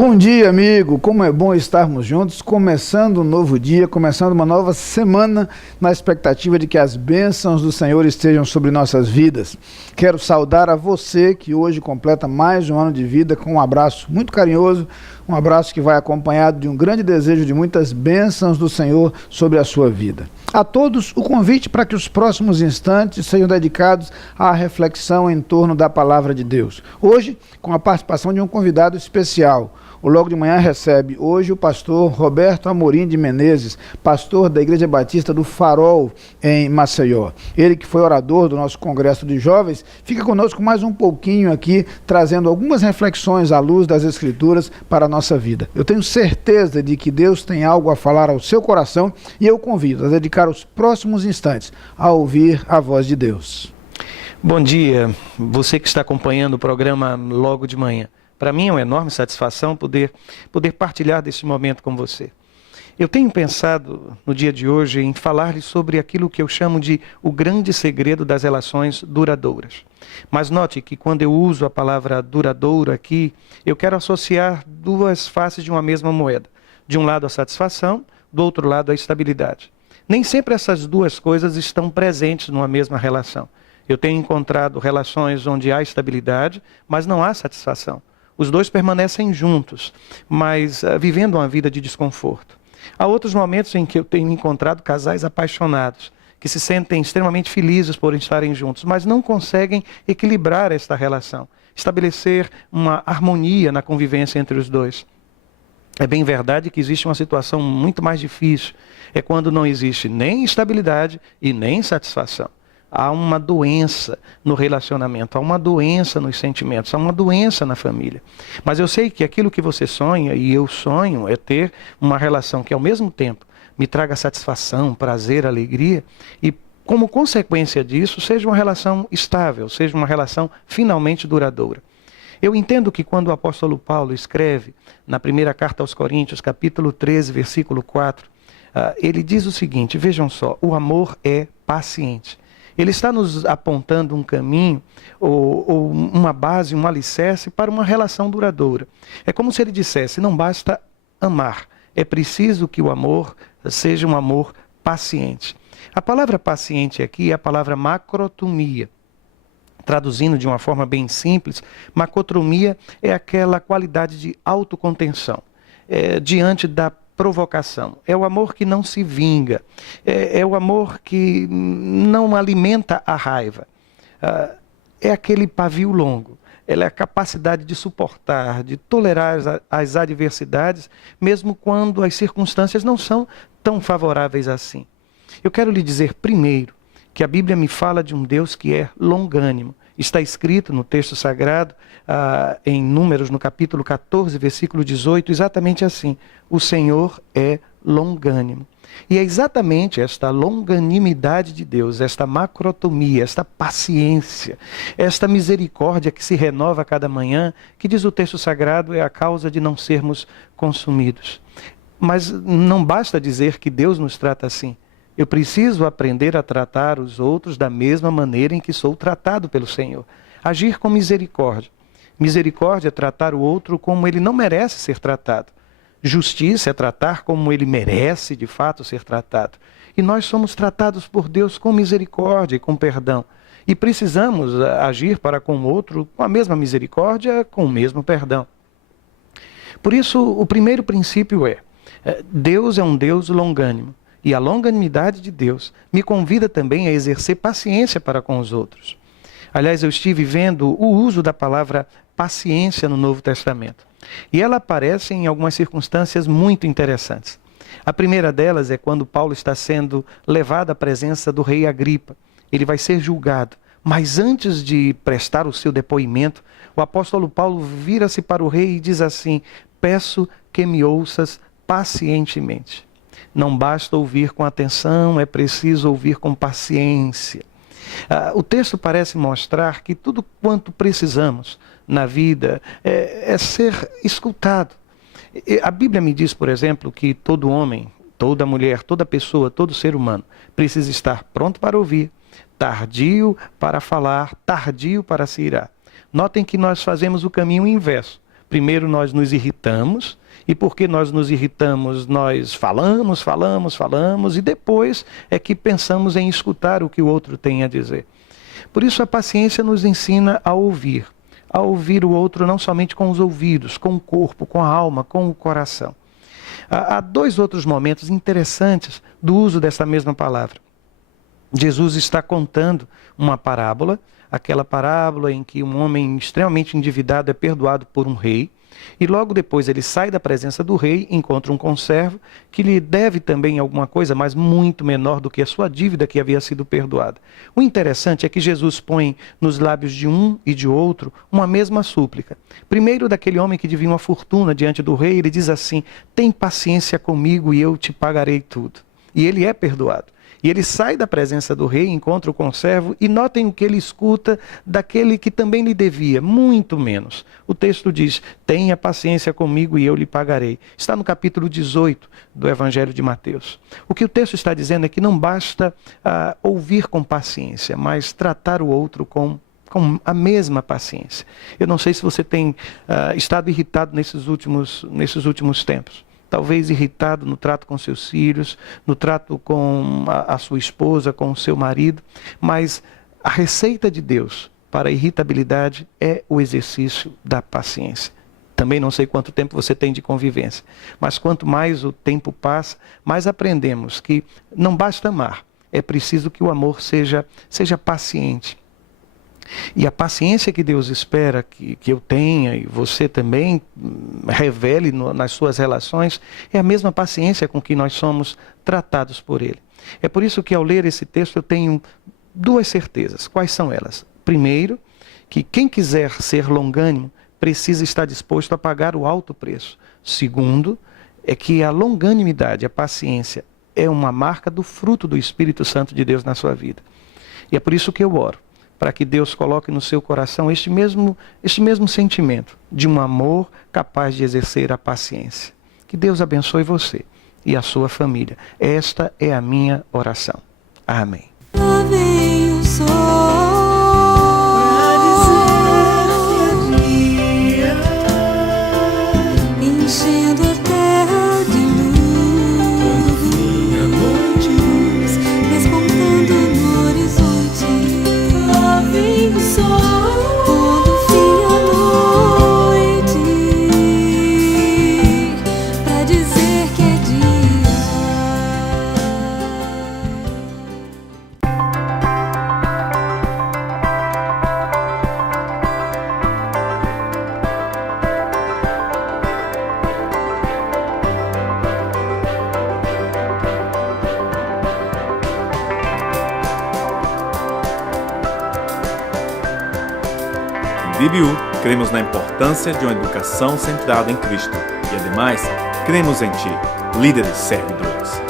Bom dia, amigo! Como é bom estarmos juntos, começando um novo dia, começando uma nova semana, na expectativa de que as bênçãos do Senhor estejam sobre nossas vidas. Quero saudar a você que hoje completa mais um ano de vida com um abraço muito carinhoso, um abraço que vai acompanhado de um grande desejo de muitas bênçãos do Senhor sobre a sua vida. A todos, o convite para que os próximos instantes sejam dedicados à reflexão em torno da Palavra de Deus. Hoje, com a participação de um convidado especial. O Logo de Manhã recebe hoje o pastor Roberto Amorim de Menezes, pastor da Igreja Batista do Farol, em Maceió. Ele que foi orador do nosso Congresso de Jovens, fica conosco mais um pouquinho aqui, trazendo algumas reflexões à luz das Escrituras para a nossa vida. Eu tenho certeza de que Deus tem algo a falar ao seu coração e eu convido a dedicar os próximos instantes a ouvir a voz de Deus. Bom dia, você que está acompanhando o programa Logo de Manhã. Para mim é uma enorme satisfação poder partilhar desse momento com você. Eu tenho pensado no dia de hoje em falar-lhe sobre aquilo que eu chamo de o grande segredo das relações duradouras. Mas note que quando eu uso a palavra duradouro aqui, eu quero associar duas faces de uma mesma moeda. De um lado a satisfação, do outro lado a estabilidade. Nem sempre essas duas coisas estão presentes numa mesma relação. Eu tenho encontrado relações onde há estabilidade, mas não há satisfação. Os dois permanecem juntos, mas vivendo uma vida de desconforto. Há outros momentos em que eu tenho encontrado casais apaixonados, que se sentem extremamente felizes por estarem juntos, mas não conseguem equilibrar esta relação, estabelecer uma harmonia na convivência entre os dois. É bem verdade que existe uma situação muito mais difícil, é quando não existe nem estabilidade e nem satisfação. Há uma doença no relacionamento, há uma doença nos sentimentos, há uma doença na família. Mas eu sei que aquilo que você sonha, e eu sonho, é ter uma relação que ao mesmo tempo me traga satisfação, prazer, alegria, e como consequência disso, seja uma relação estável, seja uma relação finalmente duradoura. Eu entendo que quando o apóstolo Paulo escreve na primeira carta aos Coríntios, capítulo 13, versículo 4, ele diz o seguinte, vejam só, o amor é paciente. Ele está nos apontando um caminho, ou uma base, um alicerce para uma relação duradoura. É como se ele dissesse, não basta amar, é preciso que o amor seja um amor paciente. A palavra paciente aqui é a palavra macrotomia. Traduzindo de uma forma bem simples, macrotomia é aquela qualidade de autocontenção, diante da provocação. É o amor que não se vinga. É o amor que não alimenta a raiva. É aquele pavio longo. Ela é a capacidade de suportar, de tolerar as adversidades, mesmo quando as circunstâncias não são tão favoráveis assim. Eu quero lhe dizer primeiro que a Bíblia me fala de um Deus que é longânimo. Está escrito no texto sagrado, em Números, no capítulo 14, versículo 18, exatamente assim. O Senhor é longânimo. E é exatamente esta longanimidade de Deus, esta macrotomia, esta paciência, esta misericórdia que se renova a cada manhã, que diz o texto sagrado, é a causa de não sermos consumidos. Mas não basta dizer que Deus nos trata assim. Eu preciso aprender a tratar os outros da mesma maneira em que sou tratado pelo Senhor. Agir com misericórdia. Misericórdia é tratar o outro como ele não merece ser tratado. Justiça é tratar como ele merece, de fato, ser tratado. E nós somos tratados por Deus com misericórdia e com perdão. E precisamos agir para com o outro com a mesma misericórdia, com o mesmo perdão. Por isso, o primeiro princípio é, Deus é um Deus longânimo. E a longanimidade de Deus me convida também a exercer paciência para com os outros. Aliás, eu estive vendo o uso da palavra paciência no Novo Testamento. E ela aparece em algumas circunstâncias muito interessantes. A primeira delas é quando Paulo está sendo levado à presença do rei Agripa. Ele vai ser julgado. Mas antes de prestar o seu depoimento, o apóstolo Paulo vira-se para o rei e diz assim, peço que me ouças pacientemente. Não basta ouvir com atenção, é preciso ouvir com paciência. O texto parece mostrar que tudo quanto precisamos na vida é ser escutado. A Bíblia me diz, por exemplo, que todo homem, toda mulher, toda pessoa, todo ser humano precisa estar pronto para ouvir, tardio para falar, tardio para se irar. Notem que nós fazemos o caminho inverso. Primeiro nós nos irritamos, e porque nós nos irritamos, nós falamos, e depois é que pensamos em escutar o que o outro tem a dizer. Por isso a paciência nos ensina a ouvir o outro não somente com os ouvidos, com o corpo, com a alma, com o coração. Há dois outros momentos interessantes do uso dessa mesma palavra. Jesus está contando uma parábola, aquela parábola em que um homem extremamente endividado é perdoado por um rei, e logo depois ele sai da presença do rei, encontra um conservo que lhe deve também alguma coisa, mas muito menor do que a sua dívida que havia sido perdoada. O interessante é que Jesus põe nos lábios de um e de outro uma mesma súplica. Primeiro, daquele homem que devia uma fortuna diante do rei, ele diz assim: tem paciência comigo e eu te pagarei tudo. E ele é perdoado. E ele sai da presença do rei, encontra o conservo, e notem o que ele escuta daquele que também lhe devia, muito menos. O texto diz: tenha paciência comigo e eu lhe pagarei. Está no capítulo 18 do Evangelho de Mateus. O que o texto está dizendo é que não basta ouvir com paciência, mas tratar o outro com a mesma paciência. Eu não sei se você tem estado irritado nesses últimos tempos. Talvez irritado no trato com seus filhos, no trato com a sua esposa, com o seu marido, mas a receita de Deus para a irritabilidade é o exercício da paciência. Também não sei quanto tempo você tem de convivência, mas quanto mais o tempo passa, mais aprendemos que não basta amar, é preciso que o amor seja paciente. E a paciência que Deus espera que eu tenha e você também revele nas suas relações é a mesma paciência com que nós somos tratados por Ele. É por isso que ao ler esse texto eu tenho duas certezas. Quais são elas? Primeiro, que quem quiser ser longânimo precisa estar disposto a pagar o alto preço. Segundo, é que a longanimidade, a paciência, é uma marca do fruto do Espírito Santo de Deus na sua vida. E é por isso que eu oro, para que Deus coloque no seu coração este mesmo sentimento de um amor capaz de exercer a paciência. Que Deus abençoe você e a sua família. Esta é a minha oração. Amém. Lá vem o sol pra dizer que é dia, enchendo a terra de luz, noites despontando no horizonte. Lá vem o sol quando fim a noite, pra dizer que é dia. DBU, cremos na importância de uma educação centrada em Cristo e, ademais, cremos em Ti, líderes servidores.